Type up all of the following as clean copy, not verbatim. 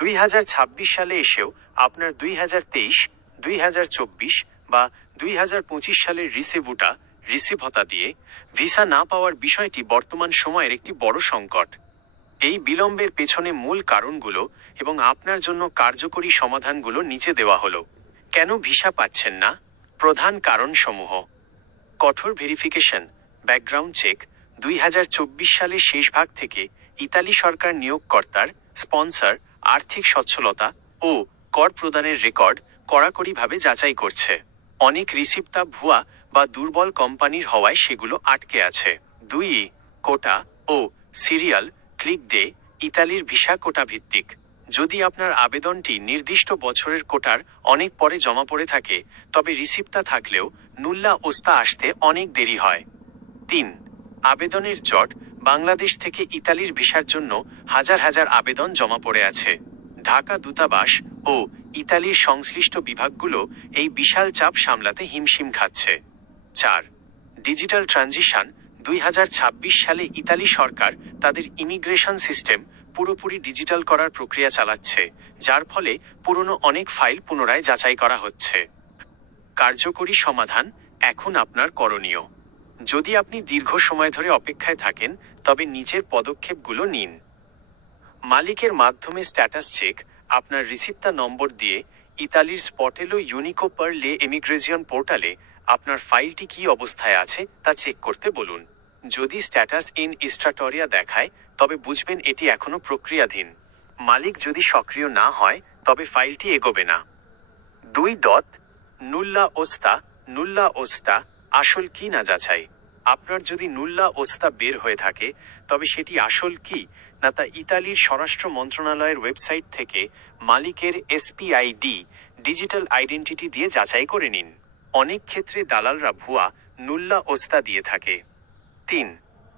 2026 সালে এসেও আপনার 2023, 2024 বা 2025 সালের রিসিভ ভাতা দিয়ে ভিসা না পাওয়ার বিষয়টি বর্তমান সময়ের একটি বড় সংকট। এই বিলম্বের পেছনে মূল কারণগুলো এবং আপনার জন্য কার্যকরী সমাধানগুলো নিচে দেওয়া হলো। কেন ভিসা পাচ্ছেন না? প্রধান কারণসমূহ: কঠোর ভেরিফিকেশন, ব্যাকগ্রাউন্ড চেক। 2024 সালের শেষ ভাগ থেকে ইতালি সরকার নিয়োগকর্তার স্পন্সর, আর্থিক সচ্ছলতা ও কর প্রদানের রেকর্ড কড়াকড়িভাবে যাচাই করছে। অনেক রিসিপ্টটা ভুয়া বা দুর্বল কোম্পানির হওয়ায় সেগুলো আটকে আছে। 2. কোটা ও সিরিয়াল ক্লিক ডে। ইতালির ভিসা কোটা ভিত্তিক। যদি আপনার আবেদনটি নির্দিষ্ট বছরের কোটার অনেক পরে জমা পড়ে থাকে, তবে রিসিপ্টটা থাকলেও নুল্লা ওস্তা আসতে অনেক দেরি হয়। 3. আবেদনের জট। বাংলাদেশ থেকে ইতালির ভিসার জন্য হাজার হাজার আবেদন জমা পড়ে আছে। ঢাকা দূতাবাস ও ইতালির সংশ্লিষ্ট বিভাগগুলো এই বিশাল চাপ সামলাতে হিমশিম খাচ্ছে। 4. Digital transition. 2026 সালে ইতালি সরকার তাদের ইমিগ্রেশন সিস্টেম পুরোপুরি ডিজিটাল করার প্রক্রিয়া চালাচ্ছে, যার ফলে পুরনো অনেক ফাইল পুনরায় যাচাই করা হচ্ছে। কার্যকরী সমাধান এখন আপনার করণীয়। যদি আপনি দীর্ঘ সময় ধরে অপেক্ষায় থাকেন, তবে নিচের পদক্ষেপগুলো নিন। মালিকের মাধ্যমে স্ট্যাটাস চেক। আপনার রিসিপ্টা নম্বর দিয়ে ইতালির স্পটেলো ইউনিকো পার লে এমিগ্রেশন পোর্টালে আপনার ফাইলটি কী অবস্থায় আছে তা চেক করতে বলুন। যদি স্ট্যাটাস ইন ইস্ট্রাটরিয়া দেখায়, তবে বুঝবেন এটি এখনও প্রক্রিয়াধীন। মালিক যদি সক্রিয় না হয়, তবে ফাইলটি এগোবে না। 2. নুল্লা ওস্তা আসল কি না যাচাই। আপনার যদি নুল্লা ওস্তা বের হয়ে থাকে, তবে সেটি আসল কি না তা ইতালির স্বরাষ্ট্র মন্ত্রণালয়ের ওয়েবসাইট থেকে মালিকের এসপিআইডি ডিজিটাল আইডেন্টিটি দিয়ে যাচাই করে নিন। অনেক ক্ষেত্রে দালালরা ভুয়া নুল্লা ওস্তা দিয়ে থাকে। 3.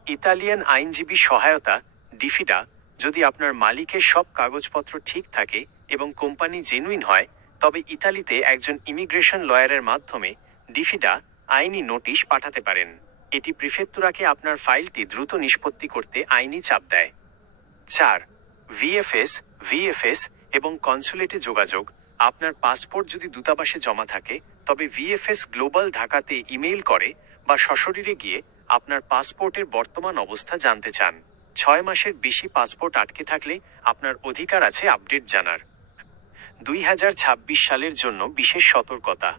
ইতালিয়ান আইনজীবী সহায়তা ডিফিডা। যদি আপনার মালিকের সব কাগজপত্র ঠিক থাকে এবং কোম্পানি জেনুইন হয়, তবে ইতালিতে একজন ইমিগ্রেশন লয়ারের মাধ্যমে ডিফিডা আইনি নোটিশ পাঠাতে পারেন। এটি প্রিফেক্তুরাকে আপনার ফাইলটি দ্রুত নিষ্পত্তি করতে আইনি চাপ দেয়। 4. ভিএফএস এবং কনসুলেটে যোগাযোগ। আপনার পাসপোর্ট যদি দূতাবাসে জমা থাকে, তবে ভিএফএস গ্লোবাল ঢাকাতে ইমেইল করে বা সশরীরে গিয়ে আপনার পাসপোর্টের বর্তমান অবস্থা জানতে চান। 6 মাসের বেশি পাসপোর্ট আটকে থাকলে আপনার অধিকার আছে আপডেট জানার। 2026 সালের জন্য বিশেষ সতর্কতা।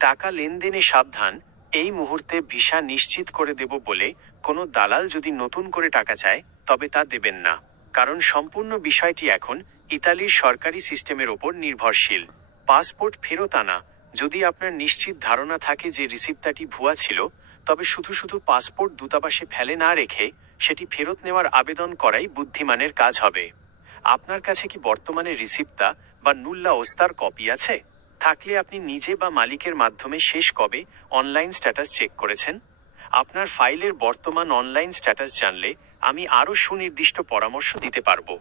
টাকা লেনদেনে সাবধান। এই মুহূর্তে ভিসা নিশ্চিত করে দেব বলে কোনো দালাল যদি নতুন করে টাকা চায়, তবে তা দেবেন না, কারণ সম্পূর্ণ বিষয়টি এখন ইতালির সরকারি সিস্টেমের ওপর নির্ভরশীল। পাসপোর্ট ফেরত আনা। যদি আপনার নিশ্চিত ধারণা থাকে যে রিসিপ্টটি ভুয়া ছিল, তবে শুধু পাসপোর্ট দূতাবাসে ফেলে না রেখে সেটি ফেরত নেওয়ার আবেদন করাই বুদ্ধিমানের কাজ হবে। আপনার কাছে কি বর্তমানে রিসিপ্টটা বা নুল্লা ওস্তার কপি আছে? থাকলে আপনি নিজে বা মালিকের মাধ্যমে শেষ কবে অনলাইন স্ট্যাটাস চেক করেছেন? আপনার ফাইলের বর্তমান অনলাইন স্ট্যাটাস জানলে আমি আরও সুনির্দিষ্ট পরামর্শ দিতে পারবো।